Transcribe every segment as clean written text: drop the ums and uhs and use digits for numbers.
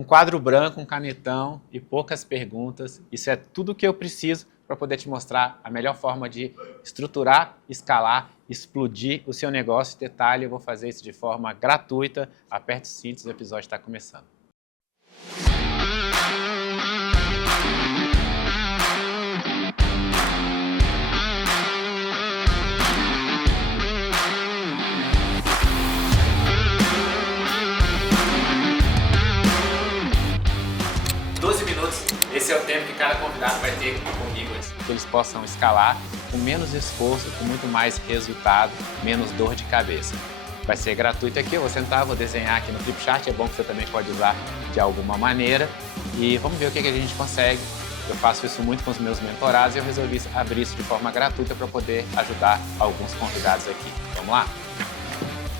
Um quadro branco, um canetão e poucas perguntas. Isso é tudo o que eu preciso para poder te mostrar a melhor forma de estruturar, escalar, explodir o seu negócio. Detalhe, eu vou fazer isso de forma gratuita. Aperte os cintos, o episódio está começando. Esse é o tempo que cada convidado vai ter comigo, que eles possam escalar com menos esforço, com muito mais resultado, menos dor de cabeça. Vai ser gratuito aqui, eu vou sentar, vou desenhar aqui no Flipchart, é bom que você também pode usar de alguma maneira e vamos ver o que a gente consegue. Eu faço isso muito com os meus mentorados e eu resolvi abrir isso de forma gratuita para poder ajudar alguns convidados aqui. Vamos lá?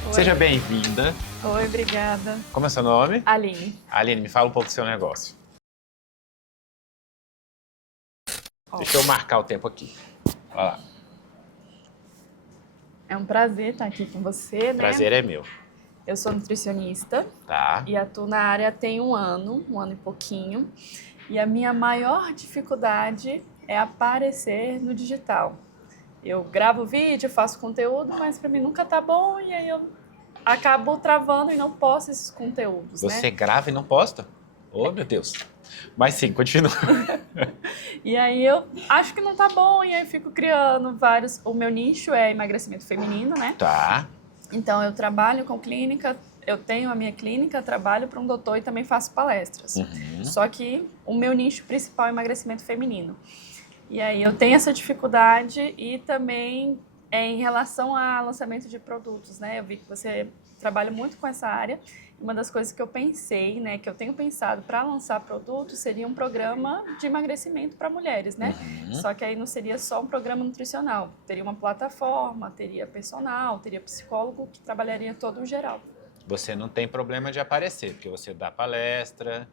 Oi. Seja bem-vinda. Oi, obrigada. Como é seu nome? Aline. Aline, me fala um pouco do seu negócio. Deixa eu marcar o tempo aqui. Olha lá. É um prazer estar aqui com você, né? Prazer é meu. Eu sou nutricionista. Tá. E atuo na área tem um ano e pouquinho. E a minha maior dificuldade é aparecer no digital. Eu gravo vídeo, faço conteúdo, mas para mim nunca tá bom e aí eu acabo travando e não posto esses conteúdos, Você né? grava e não posta? Oh, meu Deus. Mas sim, continua. E aí eu acho que não tá bom, e aí fico criando vários... O meu nicho é emagrecimento feminino, né? Tá. Então eu trabalho com clínica, eu tenho a minha clínica, trabalho para um doutor e também faço palestras. Só que o meu nicho principal é emagrecimento feminino. E aí eu tenho essa dificuldade e também em relação a lançamento de produtos, né? Eu vi que você trabalha muito com essa área. Uma das coisas que eu pensei, né, que eu tenho pensado para lançar produtos seria um programa de emagrecimento para mulheres, né? Só que aí não seria só um programa nutricional. Teria uma plataforma, teria personal, teria psicólogo que trabalharia todo o geral. Você não tem problema de aparecer, porque você dá palestra.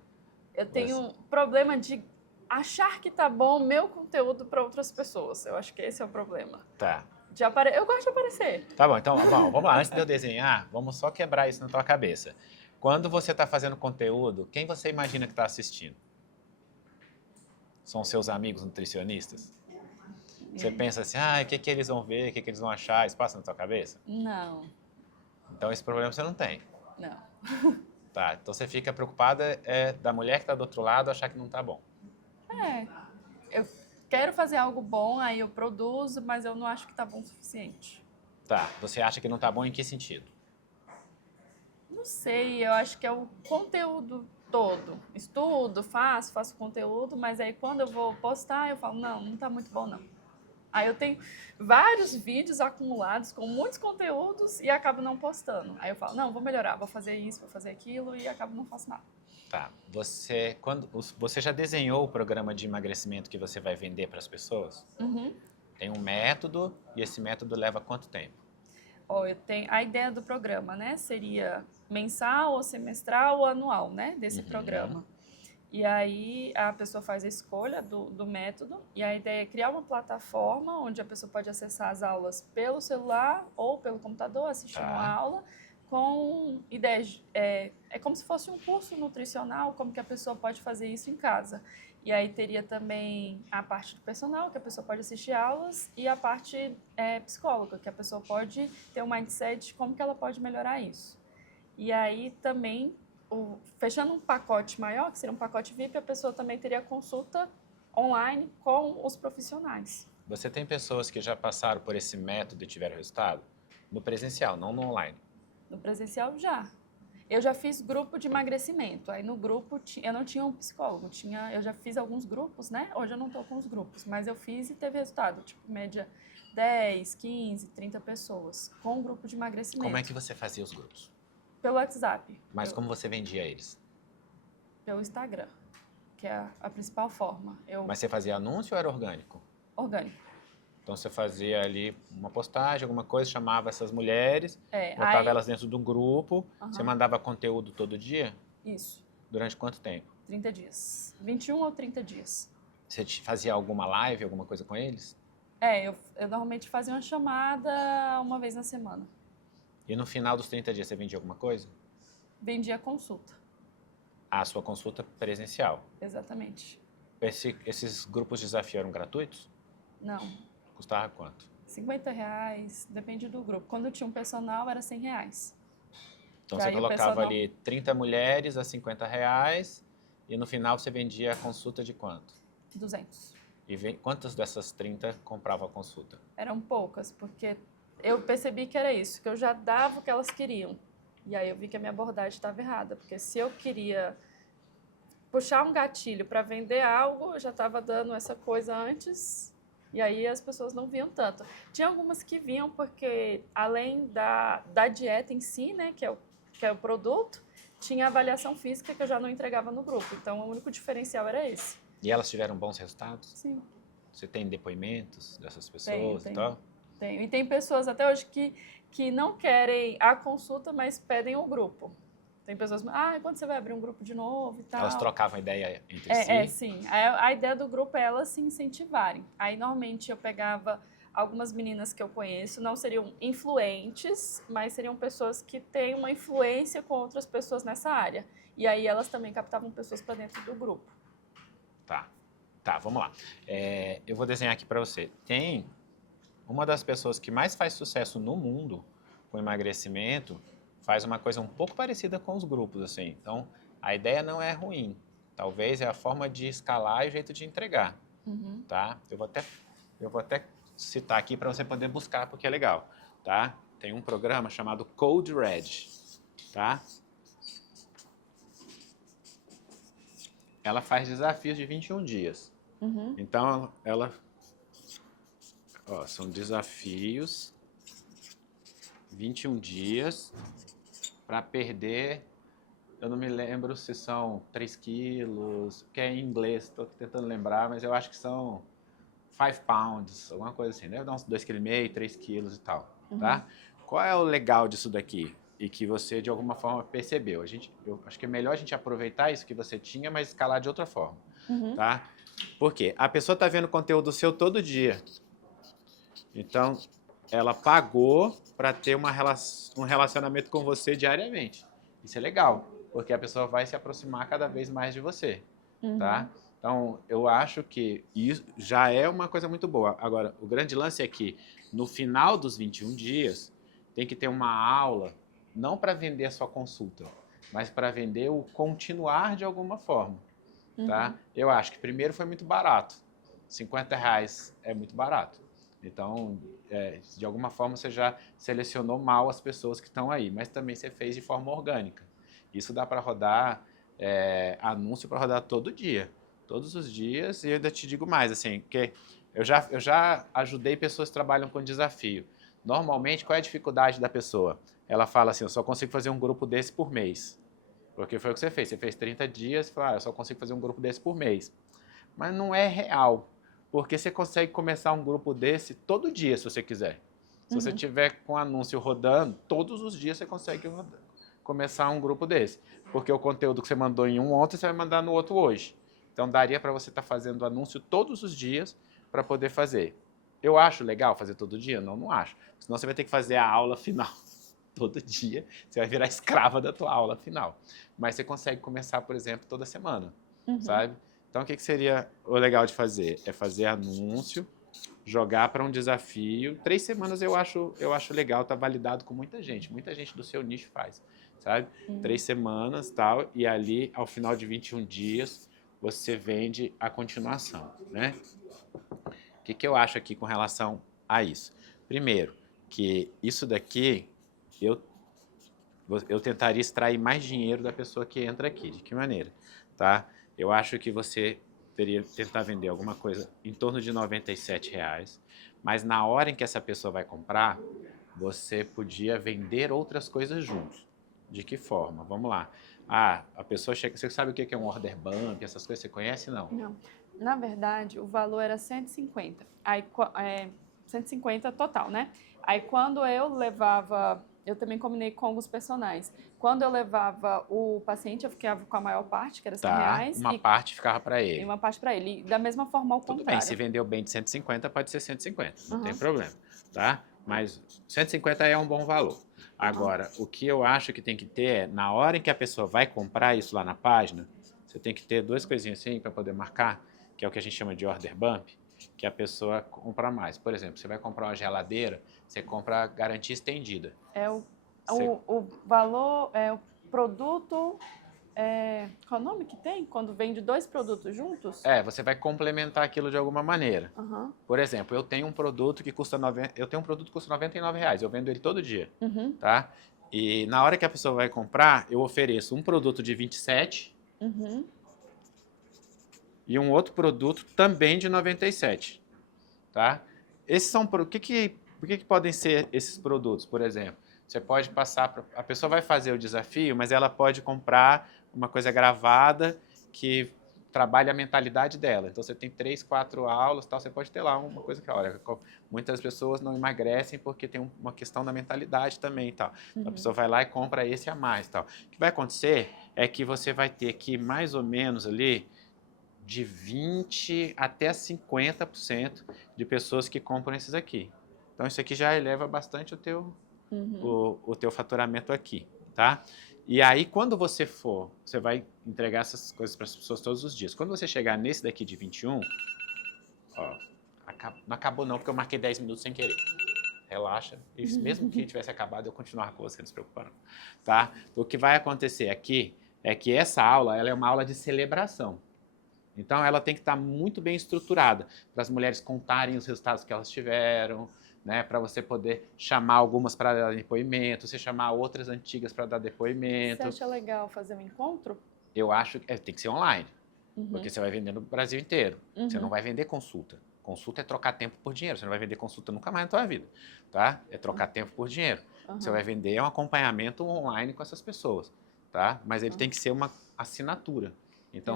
Eu tenho problema de achar que tá bom o meu conteúdo para outras pessoas. Eu acho que esse é o problema. Tá. Eu gosto de aparecer. Tá bom, então vamos lá. Antes de eu desenhar, vamos só quebrar isso na tua cabeça. Quando você está fazendo conteúdo, quem você imagina que está assistindo? São seus amigos nutricionistas? Você pensa assim, o que eles vão ver, o que eles vão achar? Isso passa na tua cabeça? Não. Então esse problema você não tem? Não. Tá, então você fica preocupada da mulher que está do outro lado achar que não tá bom. Eu quero fazer algo bom, aí eu produzo, mas eu não acho que tá bom o suficiente. Tá, você acha que não tá bom em que sentido? Não sei, eu acho que é o conteúdo todo. Estudo, faço conteúdo, mas aí quando eu vou postar, eu falo, não tá muito bom não. Aí eu tenho vários vídeos acumulados com muitos conteúdos e acabo não postando. Aí eu falo, não, vou melhorar, vou fazer isso, vou fazer aquilo e acabo não faço nada. Tá, você já desenhou o programa de emagrecimento que você vai vender para as pessoas? Tem um método e esse método leva quanto tempo? Eu tenho a ideia do programa, né? Seria mensal ou semestral ou anual, né? Desse programa. E aí a pessoa faz a escolha do método e a ideia é criar uma plataforma onde a pessoa pode acessar as aulas pelo celular ou pelo computador, assistindo a aula, com ideias. É como se fosse um curso nutricional, como que a pessoa pode fazer isso em casa. E aí teria também a parte do personal, que a pessoa pode assistir aulas, e a parte psicóloga, que a pessoa pode ter um mindset de como que ela pode melhorar isso. E aí também, fechando um pacote maior, que seria um pacote VIP, a pessoa também teria consulta online com os profissionais. Você tem pessoas que já passaram por esse método e tiveram resultado? No presencial, não no online? No presencial, já. Eu já fiz grupo de emagrecimento. Aí no grupo eu não tinha um psicólogo, eu já fiz alguns grupos, né? Hoje eu não estou com os grupos, mas eu fiz e teve resultado. Tipo, média 10, 15, 30 pessoas com um grupo de emagrecimento. Como é que você fazia os grupos? Pelo WhatsApp. Mas como você vendia eles? Pelo Instagram, que é a principal forma. Mas você fazia anúncio ou era orgânico? Orgânico. Então você fazia ali uma postagem, alguma coisa, chamava essas mulheres, botava elas dentro do grupo, você mandava conteúdo todo dia? Isso. Durante quanto tempo? 30 dias. 21 ou 30 dias. Você fazia alguma live, alguma coisa com eles? Eu normalmente fazia uma chamada uma vez na semana. E no final dos 30 dias você vendia alguma coisa? Vendia consulta. A sua consulta presencial. Exatamente. Esses grupos de desafio eram gratuitos? Não. Custava quanto? R$50, depende do grupo. Quando tinha um personal, era R$100. Então você colocava ali 30 mulheres a R$50 e no final você vendia a consulta de quanto? 200. E quantas dessas 30 compravam a consulta? Eram poucas, porque eu percebi que era isso, que eu já dava o que elas queriam. E aí eu vi que a minha abordagem estava errada, porque se eu queria puxar um gatilho para vender algo, eu já estava dando essa coisa antes, e aí as pessoas não viam tanto. Tinha algumas que vinham porque, além da dieta em si, né, que é o produto, tinha avaliação física que eu já não entregava no grupo. Então, o único diferencial era esse. E elas tiveram bons resultados? Sim. Você tem depoimentos dessas pessoas Tenho, e tal? Tenho. E tem pessoas até hoje que não querem a consulta, mas pedem o grupo. Tem pessoas, quando você vai abrir um grupo de novo e tal. Elas trocavam ideia entre si? Sim. A ideia do grupo é elas se incentivarem. Aí, normalmente, eu pegava algumas meninas que eu conheço, não seriam influentes, mas seriam pessoas que têm uma influência com outras pessoas nessa área. E aí, elas também captavam pessoas para dentro do grupo. Tá, vamos lá. Eu vou desenhar aqui para você. Tem uma das pessoas que mais faz sucesso no mundo com emagrecimento, faz uma coisa um pouco parecida com os grupos, assim. Então, a ideia não é ruim. Talvez é a forma de escalar e o jeito de entregar, tá? Eu vou até citar aqui para você poder buscar, porque é legal, tá? Tem um programa chamado Code Red, tá? Ela faz desafios de 21 dias. Então, são desafios 21 dias para perder, eu não me lembro se são 3 quilos, que é em inglês, estou tentando lembrar, mas eu acho que são 5 pounds, alguma coisa assim, deve dar uns 2,5 kg, 3 quilos e tal, tá? Qual é o legal disso daqui? E que você, de alguma forma, percebeu? Eu acho que é melhor a gente aproveitar isso que você tinha, mas escalar de outra forma, tá? Por quê? A pessoa está vendo conteúdo seu todo dia. Então, ela pagou para ter um relacionamento com você diariamente. Isso é legal, porque a pessoa vai se aproximar cada vez mais de você, tá? Então, eu acho que isso já é uma coisa muito boa. Agora, o grande lance é que, no final dos 21 dias, tem que ter uma aula, não para vender a sua consulta, mas para vender o continuar de alguma forma, tá? Eu acho que primeiro foi muito barato. R$50 é muito barato. Então, de alguma forma, você já selecionou mal as pessoas que estão aí, mas também você fez de forma orgânica. Isso dá para rodar anúncio para rodar todo dia, todos os dias, e eu ainda te digo mais, assim, porque eu já ajudei pessoas que trabalham com desafio. Normalmente, qual é a dificuldade da pessoa? Ela fala assim, eu só consigo fazer um grupo desse por mês. Porque foi o que você fez 30 dias e falou, eu só consigo fazer um grupo desse por mês. Mas não é real. Porque você consegue começar um grupo desse todo dia, se você quiser. Se você tiver com anúncio rodando, todos os dias você consegue começar um grupo desse. Porque o conteúdo que você mandou em um ontem, você vai mandar no outro hoje. Então, daria para você estar fazendo anúncio todos os dias para poder fazer. Eu acho legal fazer todo dia? Não, não acho. Senão você vai ter que fazer a aula final todo dia. Você vai virar escrava da tua aula final. Mas você consegue começar, por exemplo, toda semana, sabe? Então, o que seria o legal de fazer? É fazer anúncio, jogar para um desafio. 3 semanas eu acho legal, tá validado com muita gente. Muita gente do seu nicho faz, sabe? 3 semanas, tal, e ali, ao final de 21 dias, você vende a continuação, né? O que eu acho aqui com relação a isso? Primeiro, que isso daqui, eu tentaria extrair mais dinheiro da pessoa que entra aqui. De que maneira? Tá? Eu acho que você teria que tentar vender alguma coisa em torno de R$97, mas na hora em que essa pessoa vai comprar, você podia vender outras coisas juntos. De que forma? Vamos lá. A pessoa chega... Você sabe o que é um order bump, essas coisas? Você conhece, não? Não. Na verdade, o valor era 150. Aí, 150 total, né? Aí, quando eu levava... Eu também combinei com alguns personagens. Quando eu levava o paciente, eu ficava com a maior parte, que era R$100. Uma parte ficava para ele. E uma parte para ele. E da mesma forma, ao contrário. Tudo bem, se vendeu bem de 150, pode ser 150. Não tem problema, tá? Mas 150 é um bom valor. Agora, o que eu acho que tem que ter é, na hora em que a pessoa vai comprar isso lá na página, você tem que ter duas coisinhas assim para poder marcar, que é o que a gente chama de order bump, que a pessoa compra mais. Por exemplo, você vai comprar uma geladeira, você compra a garantia estendida. É o valor, o produto, qual é o nome que tem? Quando vende dois produtos juntos? Você vai complementar aquilo de alguma maneira. Uhum. Por exemplo, eu tenho um produto que custa R$99, eu vendo ele todo dia, Uhum. tá? E na hora que a pessoa vai comprar, eu ofereço um produto de 27 Uhum. e um outro produto também de 97, tá? Esses são o que podem ser esses produtos, por exemplo? Você pode passar a pessoa vai fazer o desafio, mas ela pode comprar uma coisa gravada que trabalha a mentalidade dela. Então você tem 3, 4 aulas, tal, você pode ter lá uma coisa que, olha, muitas pessoas não emagrecem porque tem uma questão da mentalidade também, tal. Então a pessoa vai lá e compra esse a mais, tal. O que vai acontecer é que você vai ter aqui mais ou menos ali de 20 até 50% de pessoas que compram esses aqui. Então isso aqui já eleva bastante o teu, o teu faturamento aqui, tá? E aí quando você for, você vai entregar essas coisas para as pessoas todos os dias. Quando você chegar nesse daqui de 21, ó, não acabou não, porque eu marquei 10 minutos sem querer. Relaxa, e mesmo que tivesse acabado, eu continuar com você, não se preocupa não, tá? O que vai acontecer aqui é que essa aula, ela é uma aula de celebração. Então, ela tem que estar muito bem estruturada para as mulheres contarem os resultados que elas tiveram, né? Para você poder chamar algumas para dar depoimento, você chamar outras antigas para dar depoimento. Você acha legal fazer um encontro? Eu acho que tem que ser online, porque você vai vender no Brasil inteiro. Você não vai vender consulta. Consulta é trocar tempo por dinheiro. Você não vai vender consulta nunca mais na tua vida, tá? É trocar tempo por dinheiro. Você vai vender um acompanhamento online com essas pessoas, tá? Mas ele tem que ser uma assinatura. Então,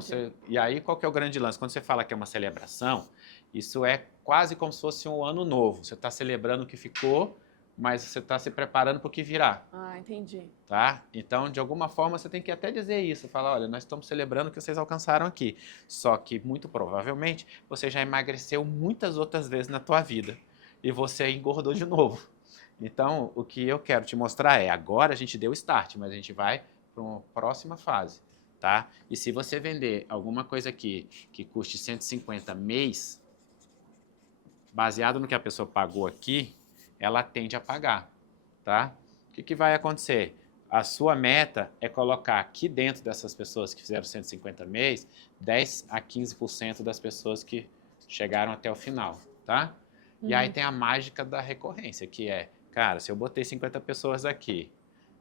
e aí qual que é o grande lance? Quando você fala que é uma celebração, isso é quase como se fosse um ano novo. Você está celebrando o que ficou, mas você está se preparando para o que virá. Ah, entendi. Tá? Então, de alguma forma, você tem que até dizer isso. Falar, olha, nós estamos celebrando o que vocês alcançaram aqui. Só que, muito provavelmente, você já emagreceu muitas outras vezes na tua vida. E você engordou de novo. Então, o que eu quero te mostrar é, agora a gente deu o start, mas a gente vai para uma próxima fase. Tá? E se você vender alguma coisa aqui que custe 150 mês, baseado no que a pessoa pagou aqui, ela tende a pagar, tá? O que vai acontecer? A sua meta é colocar aqui dentro dessas pessoas que fizeram 150 mês, 10 a 15% das pessoas que chegaram até o final, tá? E aí tem a mágica da recorrência, que é, cara, se eu botei 50 pessoas aqui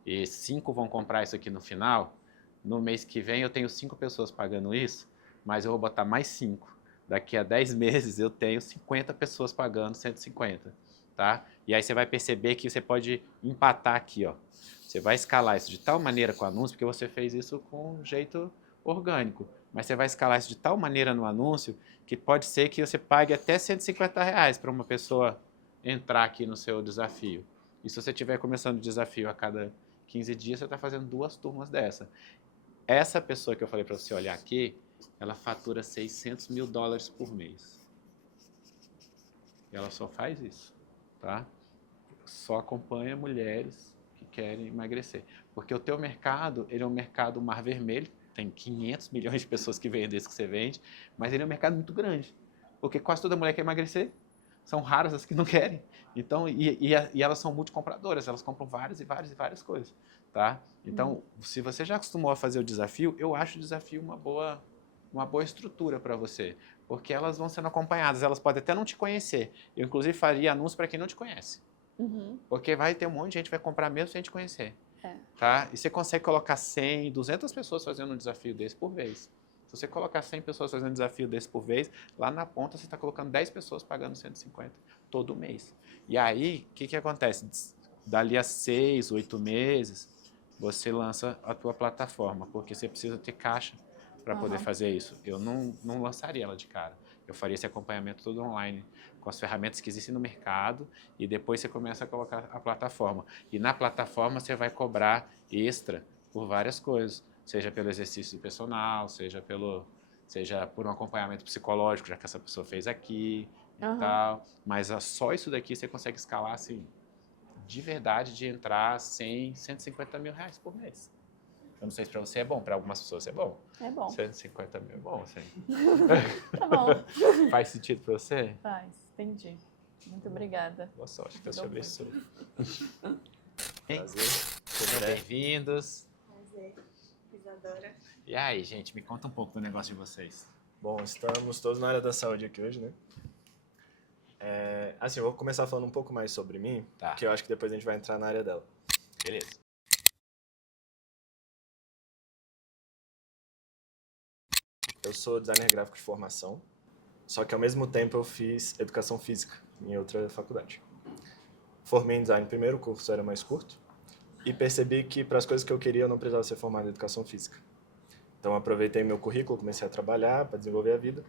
e 5 vão comprar isso aqui no final, no mês que vem eu tenho 5 pessoas pagando isso, mas eu vou botar mais 5. Daqui a 10 meses eu tenho 50 pessoas pagando 150, tá? E aí você vai perceber que você pode empatar aqui, ó. Você vai escalar isso de tal maneira com o anúncio, porque você fez isso com um jeito orgânico, mas você vai escalar isso de tal maneira no anúncio que pode ser que você pague até R$150 para uma pessoa entrar aqui no seu desafio. E se você estiver começando o desafio a cada 15 dias, você está fazendo 2 turmas dessa. Essa pessoa que eu falei para você olhar aqui, ela fatura $600 mil por mês. E ela só faz isso, tá? Só acompanha mulheres que querem emagrecer. Porque o teu mercado, ele é um mercado mar vermelho, tem 500 milhões de pessoas que vendem isso que você vende, mas ele é um mercado muito grande. Porque quase toda mulher quer emagrecer. São raras as que não querem. Então, e elas são multicompradoras, elas compram várias e várias e várias coisas. Tá? Então, se você já acostumou a fazer o desafio, eu acho o desafio uma boa estrutura para você, porque elas vão sendo acompanhadas, elas podem até não te conhecer. Eu, inclusive, faria anúncio para quem não te conhece, porque vai ter um monte de gente que vai comprar mesmo sem te conhecer. Tá? E você consegue colocar 100, 200 pessoas fazendo um desafio desse por vez. Se você colocar 100 pessoas fazendo um desafio desse por vez, lá na ponta você está colocando 10 pessoas pagando 150 todo mês. E aí, o que acontece? Dali a 6, 8 meses, você lança a tua plataforma, porque você precisa ter caixa para poder fazer isso. Eu não lançaria ela de cara. Eu faria esse acompanhamento todo online, com as ferramentas que existem no mercado, e depois você começa a colocar a plataforma. E na plataforma você vai cobrar extra por várias coisas, seja pelo exercício personal, seja por um acompanhamento psicológico, já que essa pessoa fez aqui e tal. Mas só isso daqui você consegue escalar assim, de verdade de entrar 100, 150 mil reais por mês. Eu não sei se para você é bom, para algumas pessoas é bom. É bom. 150 mil é bom, assim. Tá bom. Faz sentido para você? Faz, entendi. Muito obrigada. Boa sorte, Deus te abençoe. Prazer. Sejam bem-vindos. Prazer, Isadora. E aí, gente, me conta um pouco do negócio de vocês. Bom, estamos todos na área da saúde aqui hoje, né? Assim, eu vou começar falando um pouco mais sobre mim, Tá. que eu acho que depois a gente vai entrar na área dela. Beleza. Eu sou designer gráfico de formação, só que ao mesmo tempo eu fiz educação física em outra faculdade. Formei em design, primeiro o curso era mais curto, e percebi que para as coisas que eu queria eu não precisava ser formado em educação física. Então aproveitei meu currículo, comecei a trabalhar para desenvolver a vida,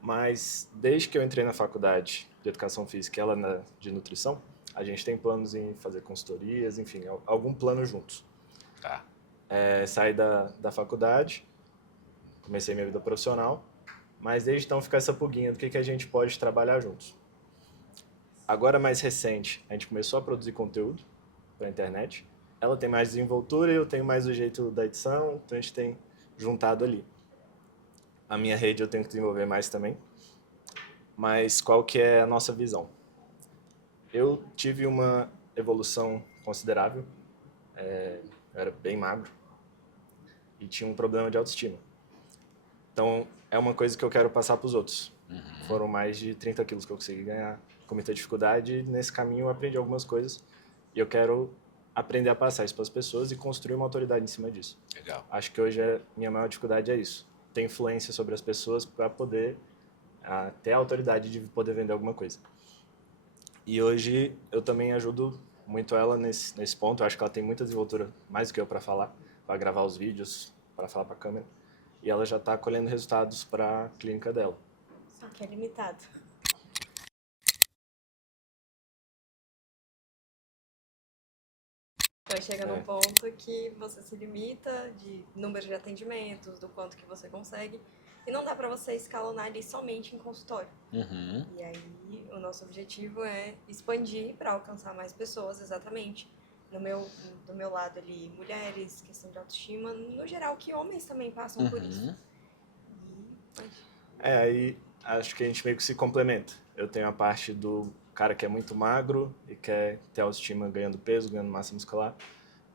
mas desde que eu entrei na faculdade de educação física e ela de nutrição, a gente tem planos em fazer consultorias, enfim, algum plano juntos. Tá. Saí da faculdade, comecei minha vida profissional, mas desde então fica essa pulguinha do que a gente pode trabalhar juntos. Agora, mais recente, a gente começou a produzir conteúdo para a internet. Ela tem mais desenvoltura e eu tenho mais o jeito da edição, então a gente tem juntado ali. A minha rede eu tenho que desenvolver mais também. Mas qual que é a nossa visão? Eu tive uma evolução considerável. Eu era bem magro e tinha um problema de autoestima. Então, é uma coisa que eu quero passar para os outros. Foram mais de 30 quilos que eu consegui ganhar com muita dificuldade. Nesse caminho, eu aprendi algumas coisas e eu quero aprender a passar isso para as pessoas e construir uma autoridade em cima disso. Legal. Acho que hoje minha maior dificuldade é isso. Ter influência sobre as pessoas para poder ter a autoridade de poder vender alguma coisa. E hoje eu também ajudo muito ela nesse ponto. Eu acho que ela tem muita desenvoltura, mais do que eu, para falar, para gravar os vídeos, para falar para a câmera. E ela já está colhendo resultados para a clínica dela. Só que é limitado. Então chega num ponto que você se limita de número de atendimentos, do quanto que você consegue, e não dá para você escalonar ali somente em consultório. E aí o nosso objetivo é expandir para alcançar mais pessoas, exatamente. Do meu lado ali, mulheres, questão de autoestima, no geral que homens também passam por isso. Aí acho que a gente meio que se complementa. Eu tenho a parte do cara que é muito magro e quer ter autoestima ganhando peso, ganhando massa muscular.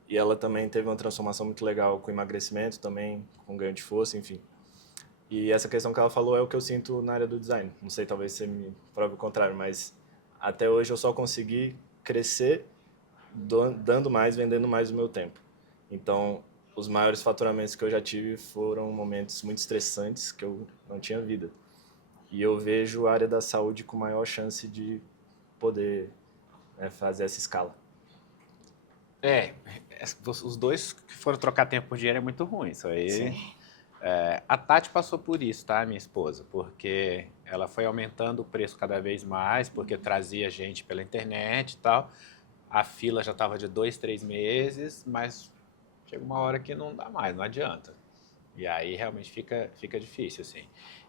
E ela também teve uma transformação muito legal com emagrecimento também, com ganho de força, enfim. E essa questão que ela falou é o que eu sinto na área do design. Não sei, talvez você me prove o contrário, mas até hoje eu só consegui crescer dando mais, vendendo mais o meu tempo. Então, os maiores faturamentos que eu já tive foram momentos muito estressantes que eu não tinha vida. E eu vejo a área da saúde com maior chance de poder fazer essa escala. Os dois que foram trocar tempo por dinheiro é muito ruim. Isso aí. Sim. A Tati passou por isso, tá, minha esposa? Porque ela foi aumentando o preço cada vez mais, porque trazia gente pela internet e tal. A fila já estava de 2, 3 meses, mas chega uma hora que não dá mais, não adianta. E aí realmente fica difícil, assim.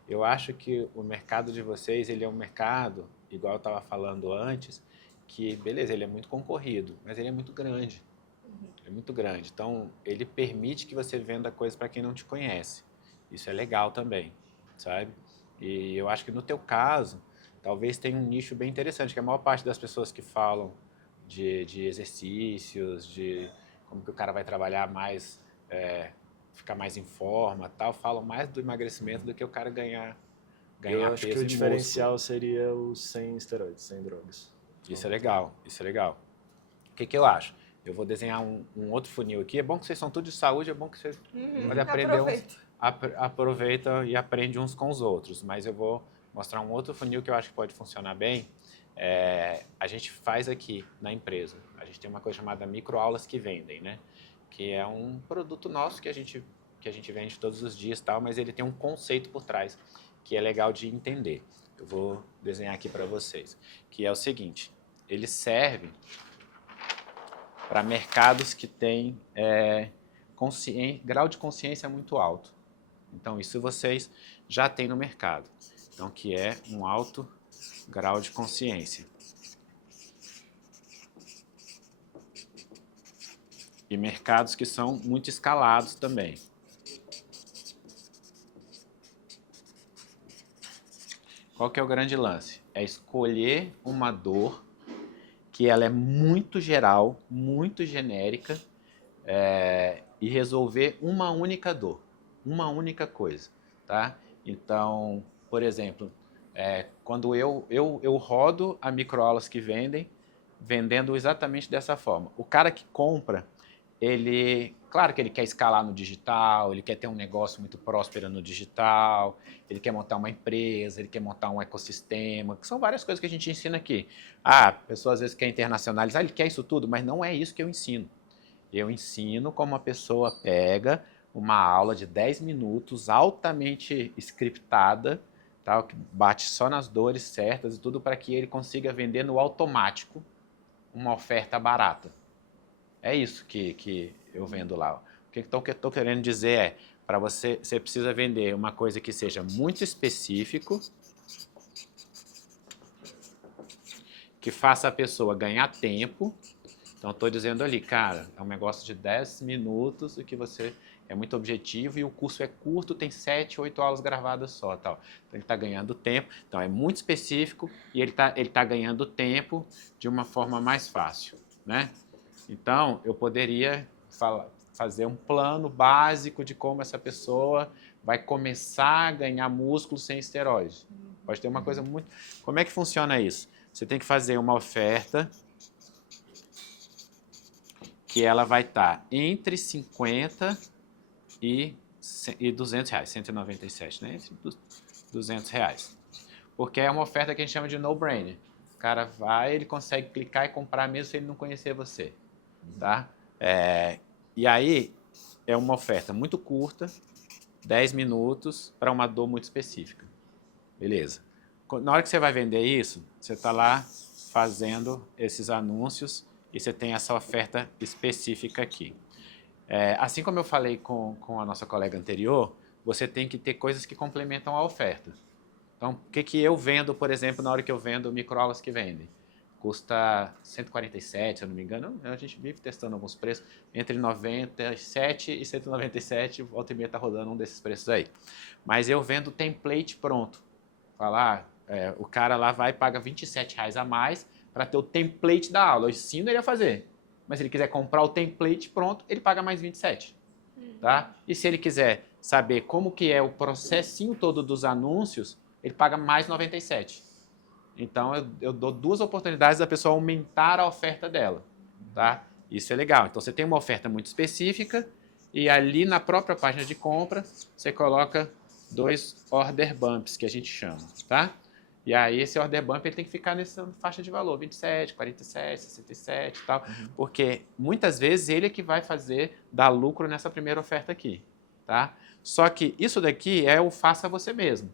Eu acho que o mercado de vocês, ele é um mercado, igual eu estava falando antes, que, beleza, ele é muito concorrido, mas ele é muito grande. É muito grande. Então, ele permite que você venda coisas para quem não te conhece. Isso é legal também, sabe? E eu acho que no teu caso, talvez tenha um nicho bem interessante, que a maior parte das pessoas que falam de exercícios, de como que o cara vai trabalhar mais, ficar mais em forma, tal, falam mais do emagrecimento do que o cara ganhar Eu acho peso que o e diferencial seria o sem esteroides, sem drogas. Isso é legal, isso é legal. O que eu acho? Eu vou desenhar um outro funil aqui. É bom que vocês são tudo de saúde, é bom que vocês podem aprender aproveita e aprende uns com os outros. Mas eu vou mostrar um outro funil que eu acho que pode funcionar bem. A gente faz aqui na empresa. A gente tem uma coisa chamada microaulas que vendem, né? Que é um produto nosso que a gente vende todos os dias, tal, mas ele tem um conceito por trás que é legal de entender. Eu vou desenhar aqui para vocês, que é o seguinte: ele serve para mercados que têm grau de consciência muito alto. Então, isso vocês já têm no mercado. Então, que é um alto grau de consciência. e mercados que são muito escalados também. Qual que é o grande lance? É escolher uma dor que ela é muito geral, muito genérica, e resolver uma única dor, uma única coisa, tá? Então, por exemplo, quando eu rodo a microaulas que vendendo exatamente dessa forma. O cara que compra, claro que ele quer escalar no digital, ele quer ter um negócio muito próspero no digital, ele quer montar uma empresa, ele quer montar um ecossistema, que são várias coisas que a gente ensina aqui. A pessoa às vezes quer internacionalizar, ele quer isso tudo, mas não é isso que eu ensino. Eu ensino como a pessoa pega uma aula de 10 minutos, altamente scriptada, tá? Que bate só nas dores certas e tudo para que ele consiga vender no automático uma oferta barata. É isso que eu vendo lá. O que eu estou querendo dizer é, para você precisa vender uma coisa que seja muito específico, que faça a pessoa ganhar tempo. Então, estou dizendo ali, cara, é um negócio de 10 minutos e que você é muito objetivo e o curso é curto, tem 7, 8 aulas gravadas só. Tal. Então, ele está ganhando tempo. Então, é muito específico e ele tá ganhando tempo de uma forma mais fácil, né? Então, eu poderia fazer um plano básico de como essa pessoa vai começar a ganhar músculo sem esteroide. Pode ter uma coisa muito... Como é que funciona isso? Você tem que fazer uma oferta que ela vai estar entre 50 e 200 reais, 197, né? Entre 200 reais. Porque é uma oferta que a gente chama de no-brainer. O cara vai, ele consegue clicar e comprar mesmo se ele não conhecer você. Tá? E aí, é uma oferta muito curta, 10 minutos, para uma dor muito específica. Beleza. Na hora que você vai vender isso, você está lá fazendo esses anúncios e você tem essa oferta específica aqui. Assim como eu falei com a nossa colega anterior, você tem que ter coisas que complementam a oferta. Então, o que eu vendo, por exemplo, na hora que eu vendo microaulas que vendem? Custa 147, se eu não me engano. A gente vive testando alguns preços. Entre 97 e 197, volta e meia está rodando um desses preços aí. Mas eu vendo template pronto. Falar, o cara lá vai e paga R$27 a mais para ter o template da aula. Eu ensino ele a fazer. Mas se ele quiser comprar o template pronto, ele paga mais 27. Tá? E se ele quiser saber como que é o processinho todo dos anúncios, ele paga mais 97. Então, eu dou 2 oportunidades da pessoa aumentar a oferta dela, tá? Isso é legal. Então, você tem uma oferta muito específica e ali na própria página de compra, você coloca 2 order bumps, que a gente chama, tá? E aí, esse order bump ele tem que ficar nessa faixa de valor, 27, 47, 67 e tal, porque muitas vezes ele é que vai dar lucro nessa primeira oferta aqui, tá? Só que isso daqui é o faça você mesmo.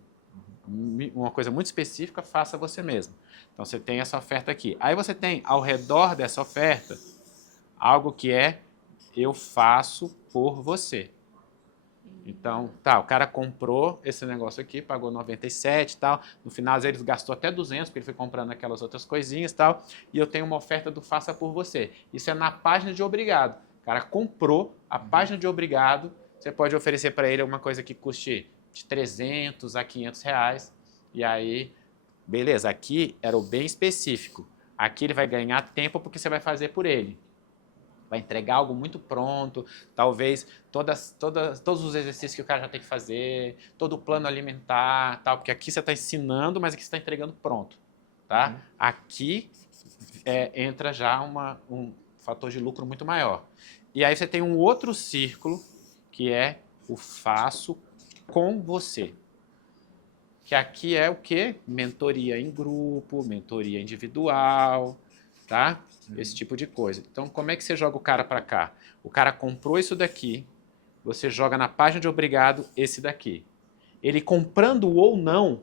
Uma coisa muito específica, faça você mesmo. Então, você tem essa oferta aqui. Aí você tem, ao redor dessa oferta, algo que é eu faço por você. Então, o cara comprou esse negócio aqui, pagou 97 e tal. No final, às vezes, ele gastou até 200, porque ele foi comprando aquelas outras coisinhas e tal. E eu tenho uma oferta do faça por você. Isso é na página de obrigado. O cara comprou a página de obrigado. Você pode oferecer para ele uma coisa que custe de 300 a 500 reais, e aí, beleza, aqui era o bem específico. Aqui ele vai ganhar tempo porque você vai fazer por ele. Vai entregar algo muito pronto, talvez todos os exercícios que o cara já tem que fazer, todo o plano alimentar, tal, porque aqui você está ensinando, mas aqui você está entregando pronto. Tá? Aqui entra já um fator de lucro muito maior. E aí você tem um outro círculo, que é o faço com você. Que aqui é o quê? Mentoria em grupo, mentoria individual, tá? Esse tipo de coisa. Então, como é que você joga o cara para cá? O cara comprou isso daqui, você joga na página de obrigado esse daqui. Ele comprando ou não,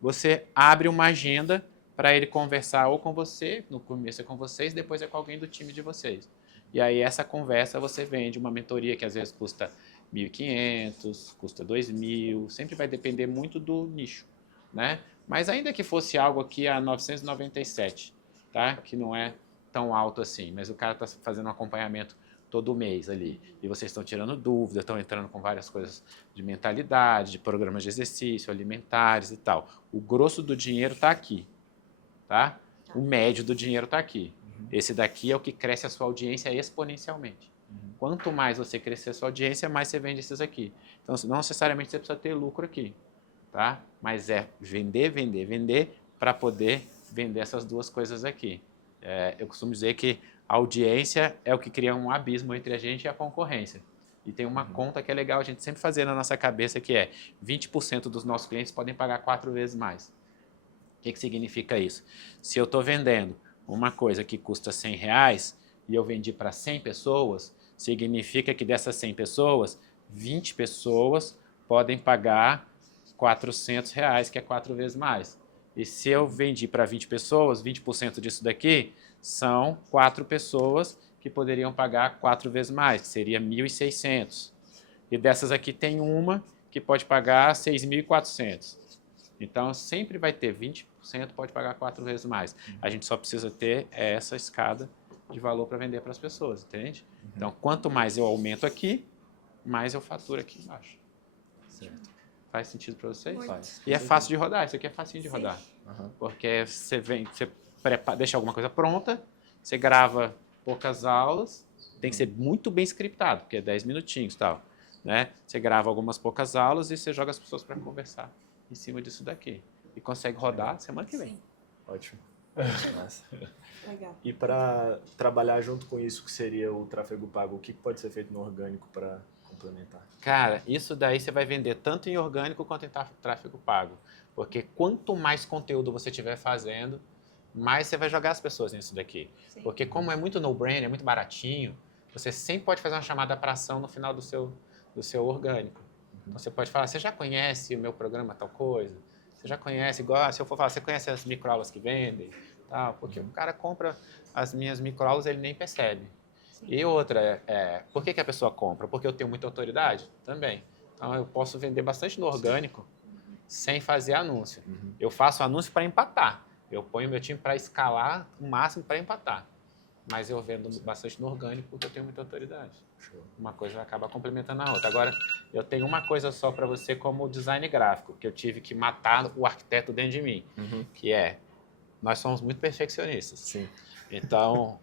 você abre uma agenda para ele conversar ou com você, no começo é com vocês, depois é com alguém do time de vocês. E aí essa conversa você vende uma mentoria que às vezes custa 1.500, custa 2.000, sempre vai depender muito do nicho, né? Mas ainda que fosse algo aqui a 997, tá? Que não é tão alto assim, mas o cara está fazendo um acompanhamento todo mês ali. E vocês estão tirando dúvida, estão entrando com várias coisas de mentalidade, de programas de exercício, alimentares e tal. O grosso do dinheiro está aqui, tá? O médio do dinheiro está aqui. Esse daqui é o que cresce a sua audiência exponencialmente. Quanto mais você crescer a sua audiência, mais você vende esses aqui. Então, não necessariamente você precisa ter lucro aqui, tá? Mas é vender, vender, vender para poder vender essas duas coisas aqui. Eu costumo dizer que a audiência é o que cria um abismo entre a gente e a concorrência. E tem uma conta que é legal a gente sempre fazer na nossa cabeça, que é 20% dos nossos clientes podem pagar 4 vezes mais. O que significa isso? Se eu estou vendendo uma coisa que custa R$100 e eu vendi para 100 pessoas, significa que dessas 100 pessoas, 20 pessoas podem pagar R$400, que é 4 vezes mais. E se eu vendi para 20 pessoas, 20% disso daqui são 4 pessoas que poderiam pagar 4 vezes mais, que seria 1.600. E dessas aqui tem uma que pode pagar 6.400. Então, sempre vai ter 20% pode pagar 4 vezes mais. A gente só precisa ter essa escada de valor para vender para as pessoas, entende? Então, quanto mais eu aumento aqui, mais eu faturo aqui embaixo. Certo. Faz sentido para vocês? Muito. Faz. E é fácil de rodar, isso aqui é facinho de rodar. Porque você deixa alguma coisa pronta, você grava poucas aulas, tem que ser muito bem scriptado, porque é 10 minutinhos e tal. Né? Você grava algumas poucas aulas e você joga as pessoas para conversar em cima disso daqui. E consegue rodar semana que vem. Sim. Ótimo. Nossa. Legal. E para trabalhar junto com isso, que seria o tráfego pago, o que pode ser feito no orgânico para complementar? Cara, isso daí você vai vender tanto em orgânico quanto em tráfego pago. Porque quanto mais conteúdo você estiver fazendo, mais você vai jogar as pessoas nisso daqui. Sim. Porque como é muito no-brainer, é muito baratinho, você sempre pode fazer uma chamada para ação no final do seu orgânico. Então você pode falar, você já conhece o meu programa tal coisa? Você já conhece, igual se eu for falar, você conhece as microaulas que vendem? Tal, porque o cara compra as minhas microaulas e ele nem percebe. Sim. E outra, por que a pessoa compra? Porque eu tenho muita autoridade? Também. Então eu posso vender bastante no orgânico sem fazer anúncio. Eu faço anúncio para empatar. Eu ponho meu time para escalar o máximo para empatar. Mas eu vendo bastante no orgânico porque eu tenho muita autoridade. Show. Uma coisa acaba complementando a outra. Agora, eu tenho uma coisa só para você como design gráfico, que eu tive que matar o arquiteto dentro de mim, que nós somos muito perfeccionistas. Sim. Então,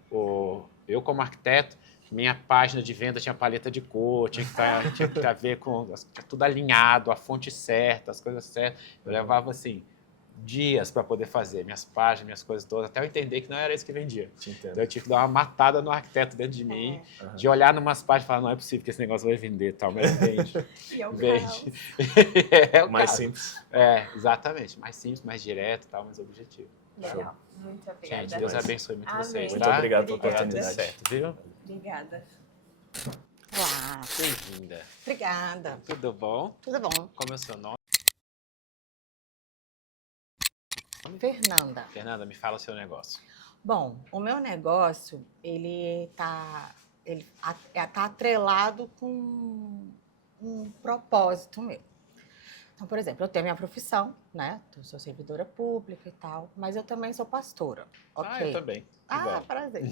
eu como arquiteto, minha página de venda tinha paleta de cor, tinha que ter a ver com tinha tudo alinhado, a fonte certa, as coisas certas. Eu levava, assim, dias para poder fazer minhas páginas, minhas coisas todas, até eu entender que não era isso que vendia. Te entendo. Então eu tive que dar uma matada no arquiteto dentro de mim, de olhar numas páginas e falar, não é possível que esse negócio vai vender, tal, mas vende. E é o Vende. caso. É o Mais caso. simples. Exatamente. Mais simples, mais direto, tal, mais objetivo. Legal. Muito obrigada. Gente, Deus abençoe muito Amém. vocês, Muito tá? obrigado pela Obrigada. Tudo oportunidade. certo, viu? Obrigada. Olá, Bem-vinda. obrigada. Tudo bom? Tudo bom? Como é o seu nome? Fernanda. Fernanda, me fala o seu negócio. Bom, o meu negócio, ele tá atrelado com um propósito meu. Então, por exemplo, eu tenho a minha profissão, né? Eu sou servidora pública e tal, mas eu também sou pastora. Eu também. Ah, Igual. prazer.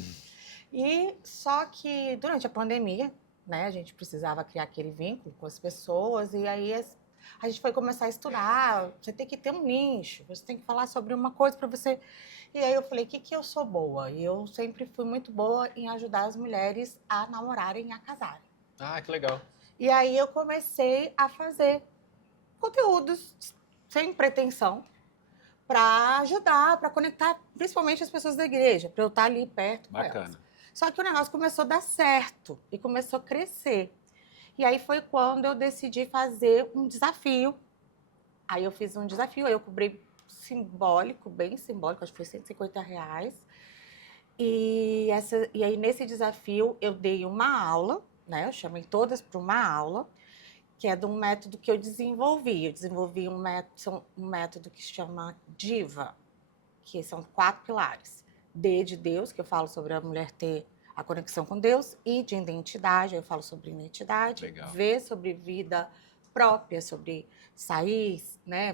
E só que durante a pandemia, né, a gente precisava criar aquele vínculo com as pessoas e aí a gente foi começar a estudar. Você tem que ter um nicho, você tem que falar sobre uma coisa para você. E aí eu falei, o que eu sou boa? E eu sempre fui muito boa em ajudar as mulheres a namorarem e a casarem. Ah, que legal. E aí eu comecei a fazer conteúdos sem pretensão para ajudar, para conectar principalmente as pessoas da igreja, para eu estar ali perto com elas. Bacana. Só que o negócio começou a dar certo e começou a crescer. E aí foi quando eu decidi fazer um desafio. Aí eu fiz um desafio, aí eu cobri simbólico, bem simbólico, acho que foi R$150. E aí nesse desafio eu dei uma aula, né? Eu chamei todas para uma aula, que é de um método que eu desenvolvi. Eu desenvolvi um método que se chama DIVA, que são 4 pilares. D de Deus, que eu falo sobre a mulher ter a conexão com Deus, I de identidade, eu falo sobre identidade. Legal. V sobre vida própria, sobre sair, né,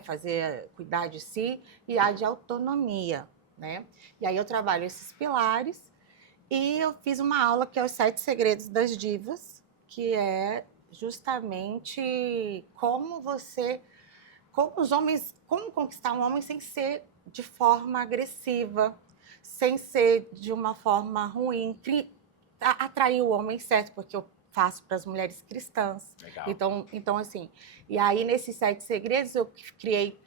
cuidar de si, e A de autonomia, né? E aí eu trabalho esses pilares E eu fiz uma aula que é os 7 Segredos das Divas, que é justamente como os homens, como conquistar um homem sem ser de forma agressiva, sem ser de uma forma ruim, atrair o homem certo, porque eu faço para as mulheres cristãs. Legal. Então, assim, e aí nesses 7 segredos eu criei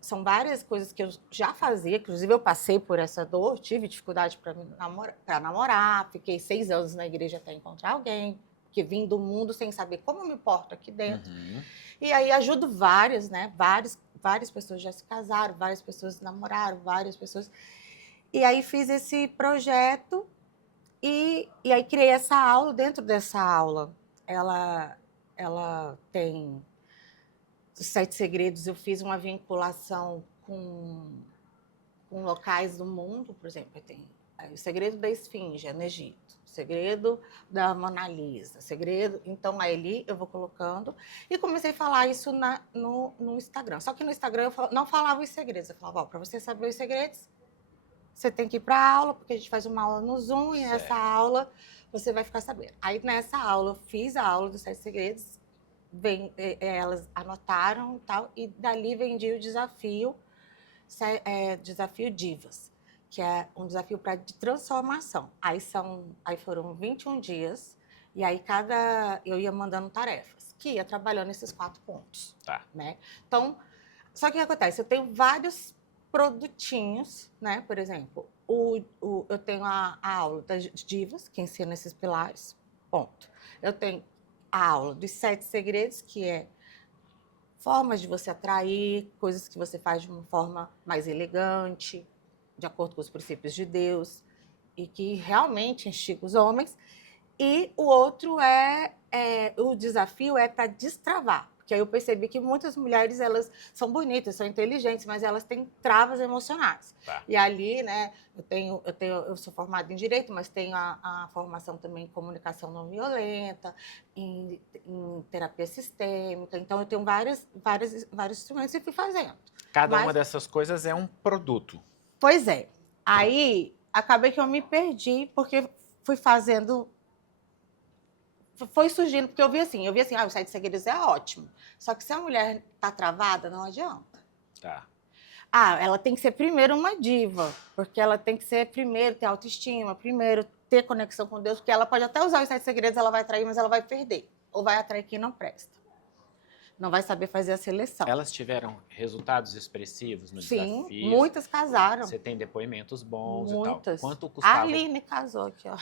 são várias coisas que eu já fazia, inclusive eu passei por essa dor, tive dificuldade para namorar, fiquei 6 anos na igreja até encontrar alguém, que vim do mundo sem saber como eu me porto aqui dentro. E aí ajudo várias, né? Várias pessoas já se casaram, várias pessoas namoraram, várias pessoas. E aí fiz esse projeto e aí criei essa aula. Dentro dessa aula, ela tem os 7 segredos. Eu fiz uma vinculação com locais do mundo, por exemplo, tem o segredo da Esfinge, no Egito, o segredo da Mona Lisa, segredo. Então, ali eu vou colocando. E comecei a falar isso no Instagram. Só que no Instagram eu não falava os segredos. Eu falava, para você saber os segredos, você tem que ir para a aula, porque a gente faz uma aula no Zoom e essa aula você vai ficar sabendo. Aí, nessa aula, eu fiz a aula dos 7 segredos, elas anotaram e tal, e dali vendi o desafio Divas, que é um desafio de transformação. Aí foram 21 dias, e aí eu ia mandando tarefas, que ia trabalhando esses 4 pontos. Tá. Né? Então, só que o que acontece? Eu tenho vários produtinhos, né? Por exemplo, eu tenho a aula das divas, que ensina esses pilares, ponto. Eu tenho a aula dos 7 segredos, que é formas de você atrair, coisas que você faz de uma forma mais elegante, de acordo com os princípios de Deus, e que realmente instiga os homens. E o outro o desafio é para destravar. Porque aí eu percebi que muitas mulheres, elas são bonitas, são inteligentes, mas elas têm travas emocionais. Tá. E ali, né, eu sou formada em Direito, mas tenho a formação também em Comunicação Não Violenta, em Terapia Sistêmica. Então, eu tenho vários instrumentos e fui fazendo. Cada uma dessas coisas é um produto. Pois é. Aí, acabei que eu me perdi, porque fui fazendo... Foi surgindo, porque eu vi assim, os 7 segredos é ótimo. Só que se a mulher tá travada, não adianta. Tá. Ela tem que ser primeiro uma diva, porque ela tem que ser primeiro ter autoestima, primeiro ter conexão com Deus, porque ela pode até usar os 7 segredos, ela vai atrair, mas ela vai perder. Ou vai atrair quem não presta. Não vai saber fazer a seleção. Elas tiveram resultados expressivos no desafio? Sim, muitas casaram. Você tem depoimentos bons muitas. E tal. Quanto custava? A Aline casou aqui, ó.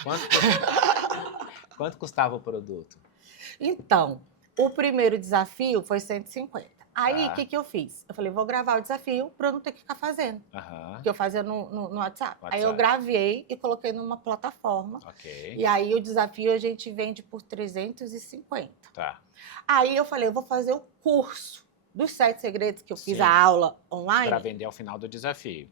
Quanto custava o produto? Então, o primeiro desafio foi 150. Aí, o Tá. que eu fiz? Eu falei, vou gravar o desafio para eu não ter que ficar fazendo. Porque eu fazia no WhatsApp. Aí eu gravei e coloquei numa plataforma. Ok. E aí o desafio a gente vende por 350. Tá. Aí eu falei, eu vou fazer o curso dos 7 segredos, que eu fiz a aula online. Para vender ao final do desafio.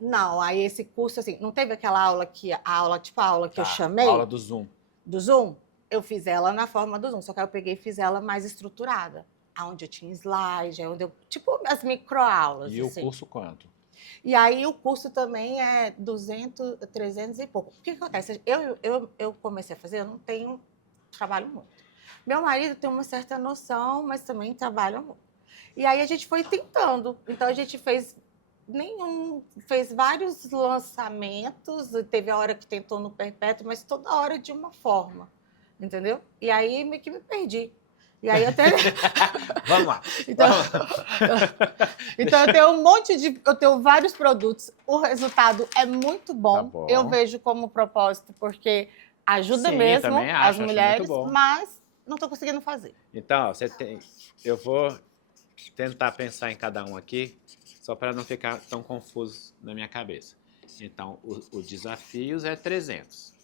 Não, aí esse curso, assim, não teve aquela aula que eu chamei? Aula do Zoom. Do Zoom? Eu fiz ela na forma do Zoom, só que aí eu peguei e fiz ela mais estruturada. Onde eu tinha slide, onde tipo as microaulas. E assim. o curso quanto? E aí o curso também é 200, 300 e pouco. O que acontece? Eu comecei a fazer, eu não tenho trabalho muito. Meu marido tem uma certa noção, mas também trabalha muito. E aí a gente foi tentando. Então a gente fez vários lançamentos, teve a hora que tentou no Perpétuo, mas toda hora de uma forma, entendeu? E aí meio que me perdi. E aí Vamos lá. Então eu tenho vários produtos. O resultado é muito bom. Tá bom. Eu vejo como propósito, porque ajuda Sim, mesmo também as acho mulheres, muito bom. mas não estou conseguindo fazer. Então, eu vou tentar pensar em cada um aqui, só para não ficar tão confuso na minha cabeça. Então, o desafios é 300.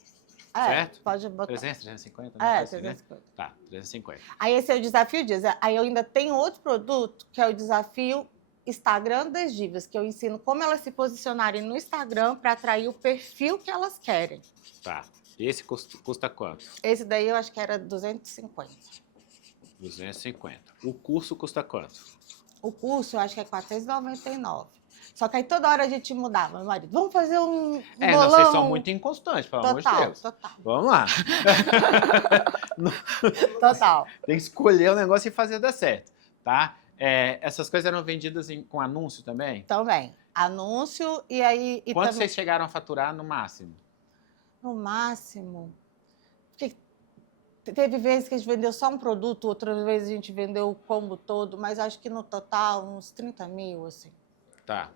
Certo? Pode botar. 300, 350? 350. Né? Tá, 350. Aí esse é o desafio dias. Aí eu ainda tenho outro produto, que é o desafio Instagram das Divas, que eu ensino como elas se posicionarem no Instagram para atrair o perfil que elas querem. Tá. E esse custa quanto? Esse daí eu acho que era 250. 250. O curso custa quanto? O curso, eu acho que é R$499. Só que aí toda hora a gente mudava. Meu marido, vamos fazer um bolão. Não, vocês são muito inconstantes, pelo amor de Deus. Total. Vamos lá. Total. Tem que escolher o negócio e fazer dar certo, tá? Essas coisas eram vendidas com anúncio também? Também. Anúncio e aí... E Quanto também, vocês chegaram a faturar no máximo? no máximo... Porque teve vezes que a gente vendeu só um produto, outras vezes a gente vendeu o combo todo, mas acho que no total uns 30 mil, assim. Tá.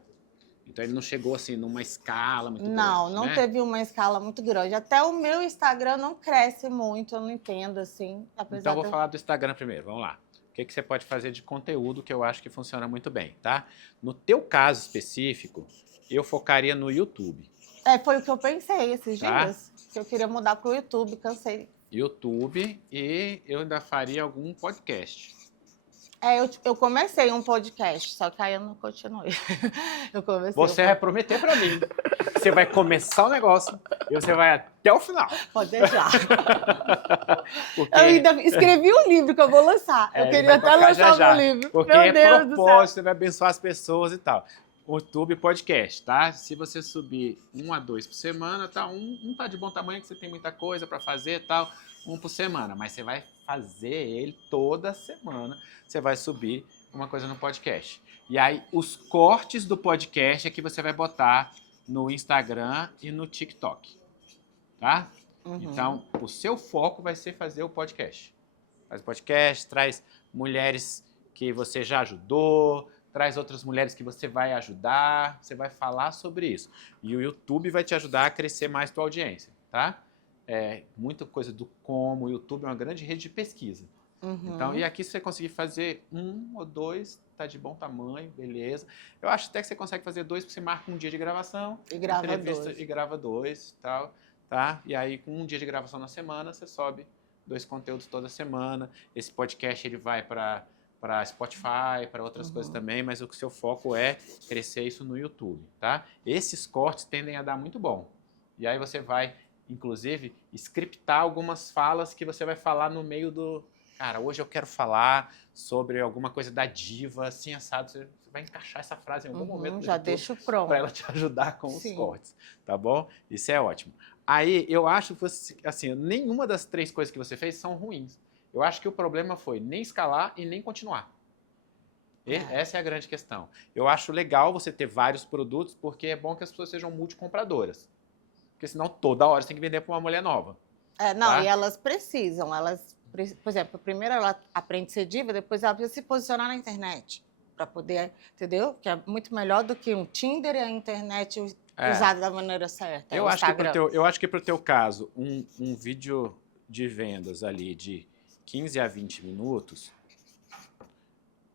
Então ele não chegou assim numa escala muito grande, Não né? teve uma escala muito grande. Até o meu Instagram não cresce muito, eu não entendo, assim. Então eu vou falar do Instagram primeiro, vamos lá. O que você pode fazer de conteúdo que eu acho que funciona muito bem, tá? No teu caso específico, eu focaria no YouTube. Foi o que eu pensei esses Tá. dias, que eu queria mudar para o YouTube, cansei. YouTube e eu ainda faria algum podcast. Eu comecei um podcast, só que aí eu não continuei. Eu comecei. Você vai prometer pra mim. Você vai começar o negócio e você vai até o final. Pode deixar. Porque Eu ainda escrevi um livro que eu vou lançar. Eu ele queria vai até tocar lançar já o meu livro. Porque Meu Deus do céu. propósito, você vai abençoar as pessoas e tal. O YouTube podcast, tá? Se você subir 1 a 2 por semana, tá? Um tá de bom tamanho, que você tem muita coisa pra fazer e tal. 1 por semana. Mas você vai fazer ele toda semana. Você vai subir uma coisa no podcast. E aí, os cortes do podcast é que você vai botar no Instagram e no TikTok. Tá? Uhum. Então, o seu foco vai ser fazer o podcast. Faz o podcast, traz mulheres que você já ajudou, traz outras mulheres que você vai ajudar, você vai falar sobre isso. E o YouTube vai te ajudar a crescer mais tua audiência, tá? Muita coisa do como, o YouTube é uma grande rede de pesquisa. Uhum. Então, e aqui se você conseguir fazer 1 ou 2, tá de bom tamanho, beleza. Eu acho até que você consegue fazer 2, porque você marca um dia de gravação, E grava entrevista 2. e grava 2, tal, tá? E aí, com um dia de gravação na semana, você sobe 2 conteúdos toda semana. Esse podcast, ele vai para Spotify, para outras coisas também, mas o seu foco é crescer isso no YouTube, tá? Esses cortes tendem a dar muito bom. E aí você vai, inclusive, scriptar algumas falas que você vai falar no meio do... Cara, hoje eu quero falar sobre alguma coisa da diva, assim, assado. Você vai encaixar essa frase em algum momento. Já deixo pronto. Para ela te ajudar com Sim. os cortes, tá bom? Isso é ótimo. Aí, eu acho que você, assim, nenhuma das 3 coisas que você fez são ruins. Eu acho que o problema foi nem escalar e nem continuar. Essa é a grande questão. Eu acho legal você ter vários produtos, porque é bom que as pessoas sejam multicompradoras. Porque senão toda hora você tem que vender para uma mulher nova. Tá? E elas precisam, por exemplo, primeiro ela aprende a ser diva, depois ela precisa se posicionar na internet para poder, entendeu? Que é muito melhor do que um Tinder e a internet usada da maneira certa. Eu acho que pro teu caso, um vídeo de vendas ali de 15 a 20 minutos,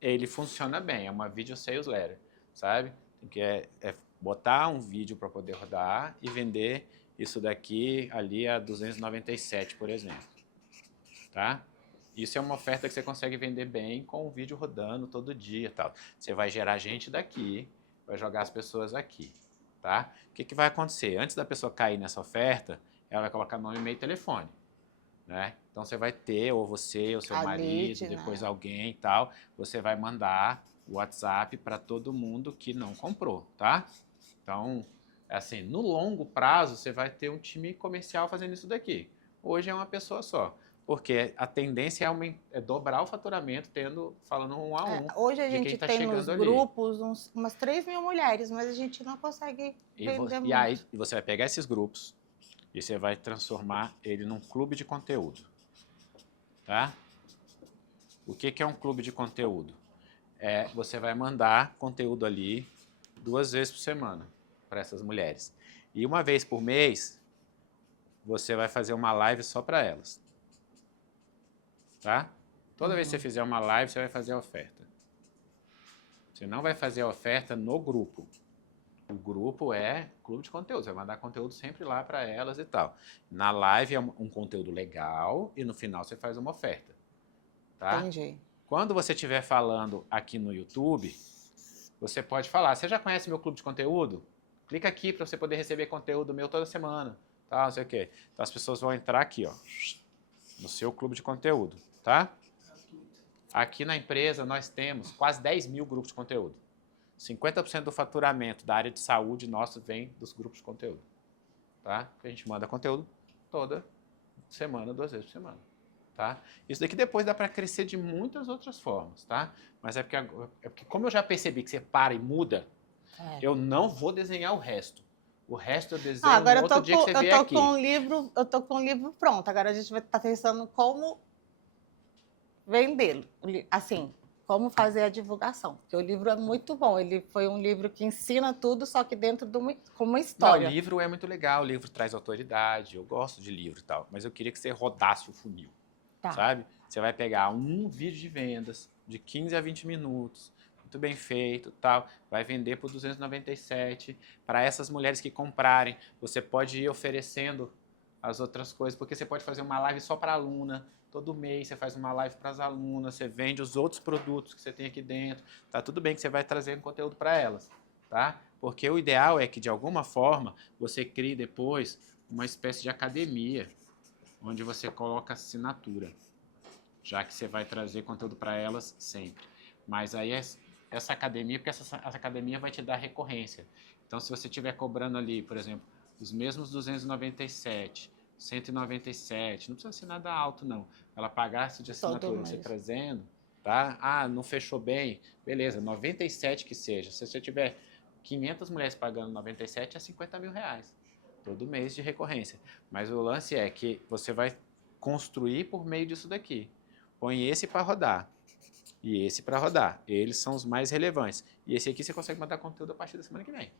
ele funciona bem, é uma video sales letter, sabe? Que é botar um vídeo para poder rodar e vender isso daqui ali a 297, por exemplo. Tá? Isso é uma oferta que você consegue vender bem com o vídeo rodando todo dia e tal. Você vai gerar gente daqui, vai jogar as pessoas aqui, tá? O que vai acontecer? Antes da pessoa cair nessa oferta, ela vai colocar nome, e-mail e telefone, né? Então você vai ter, ou você, ou seu marido, depois alguém e tal, você vai mandar o WhatsApp para todo mundo que não comprou, tá? Então, assim, no longo prazo, você vai ter um time comercial fazendo isso daqui. Hoje é uma pessoa só. Porque a tendência é dobrar o faturamento falando 1 a 1. Hoje a gente tem nos grupos umas 3 mil mulheres, mas a gente não consegue vender muito. E aí você vai pegar esses grupos e você vai transformar ele num clube de conteúdo. Tá? O que é um clube de conteúdo? Você vai mandar conteúdo ali 2 vezes por semana para essas mulheres. E 1 vez por mês, você vai fazer uma live só para elas. Tá? Toda vez que você fizer uma live, você vai fazer a oferta. Você não vai fazer a oferta no grupo. O grupo é clube de conteúdo. Você vai mandar conteúdo sempre lá para elas e tal. Na live é um conteúdo legal e no final você faz uma oferta. Tá? Entendi. Quando você estiver falando aqui no YouTube, você pode falar, você já conhece meu clube de conteúdo? Clica aqui para você poder receber conteúdo meu toda semana. Tá? Não sei o quê. Então as pessoas vão entrar aqui, ó, no seu clube de conteúdo. Tá? Aqui na empresa nós temos quase 10 mil grupos de conteúdo. 50% do faturamento da área de saúde nosso vem dos grupos de conteúdo. Tá? A gente manda conteúdo toda semana, 2 vezes por semana. Tá? Isso daqui depois dá para crescer de muitas outras formas. Tá? Mas é porque como eu já percebi que você para e muda, eu não vou desenhar o resto. O resto eu desenho agora no outro dia que você vier aqui. Eu tô com o livro pronto. Agora a gente vai estar pensando como vendê-lo. Assim, como fazer a divulgação. Porque o livro é muito bom. Ele foi um livro que ensina tudo, só que dentro de uma história. Não, o livro é muito legal. O livro traz autoridade. Eu gosto de livro e tal. Mas eu queria que você rodasse o funil. Tá. Sabe? Você vai pegar um vídeo de vendas de 15 a 20 minutos. Muito bem feito, tal, vai vender por 297. Para essas mulheres que comprarem, você pode ir oferecendo as outras coisas, porque você pode fazer uma live só para aluna, todo mês você faz uma live para as alunas, você vende os outros produtos que você tem aqui dentro, tá tudo bem que você vai trazendo conteúdo para elas, tá? Porque o ideal é que, de alguma forma, você crie depois uma espécie de academia, onde você coloca assinatura, já que você vai trazer conteúdo para elas sempre. Mas aí essa academia, porque essa academia vai te dar recorrência. Então, se você estiver cobrando ali, por exemplo, os mesmos 297, 197, não precisa ser nada alto, não. Ela pagasse de assinatura, você trazendo, tá? Ah, não fechou bem, beleza, 97 que seja. Se você tiver 500 mulheres pagando 97, é 50 mil reais. Todo mês de recorrência. Mas o lance é que você vai construir por meio disso daqui. Põe esse para rodar. E esse para rodar. Eles são os mais relevantes. E esse aqui você consegue mandar conteúdo a partir da semana que vem.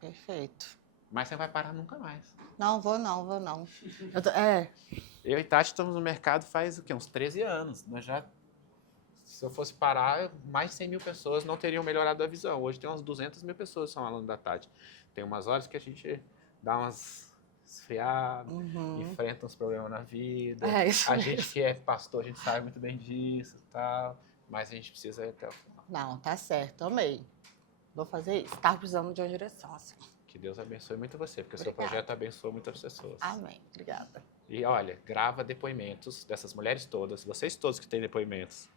Perfeito. Mas você não vai parar nunca mais. Não, vou não. Eu e Tati estamos no mercado faz o quê? Uns 13 anos. Nós já, se eu fosse parar, mais de 100 mil pessoas não teriam melhorado a visão. Hoje tem umas 200 mil pessoas que são alunos da Tati. Tem umas horas que a gente dá umas esfriadas, enfrenta uns problemas na vida. A gente que é pastor, a gente sabe muito bem disso e tal. Mas a gente precisa ir até o final. Não, tá certo, amei. Vou fazer isso. Tava precisando de uma direção, assim. Que Deus abençoe muito você, porque o seu projeto abençoa muitas pessoas. Amém. Obrigada. E olha, grava depoimentos dessas mulheres todas, vocês todos que têm depoimentos,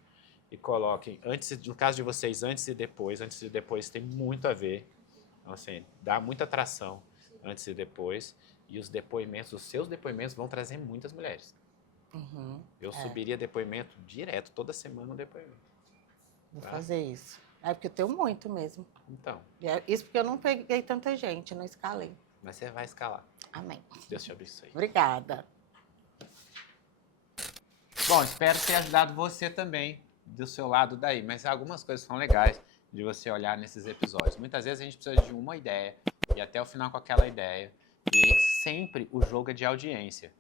e coloquem, no caso de vocês, antes e depois tem muito a ver. Então, assim, dá muita atração antes e depois. E os depoimentos, os seus depoimentos vão trazer muitas mulheres. Eu subiria depoimento direto, toda semana um depoimento. Vou fazer isso. É porque eu tenho muito mesmo. Então. Isso porque eu não peguei tanta gente, não escalei. Mas você vai escalar. Amém. Deus te abençoe. Obrigada. Bom, espero ter ajudado você também do seu lado daí. Mas algumas coisas são legais de você olhar nesses episódios. Muitas vezes a gente precisa de uma ideia e até o final com aquela ideia. E sempre o jogo é de audiência.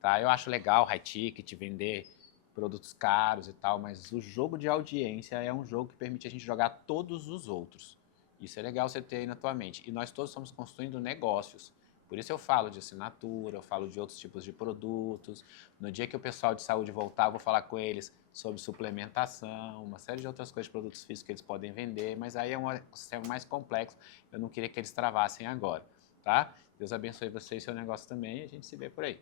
Tá? Eu acho legal high ticket, vender produtos caros e tal, mas o jogo de audiência é um jogo que permite a gente jogar todos os outros. Isso é legal você ter aí na tua mente. E nós todos estamos construindo negócios. Por isso eu falo de assinatura, eu falo de outros tipos de produtos. No dia que o pessoal de saúde voltar, eu vou falar com eles sobre suplementação, uma série de outras coisas de produtos físicos que eles podem vender, mas aí é um sistema mais complexo. Eu não queria que eles travassem agora, tá? Deus abençoe você e seu negócio também e a gente se vê por aí.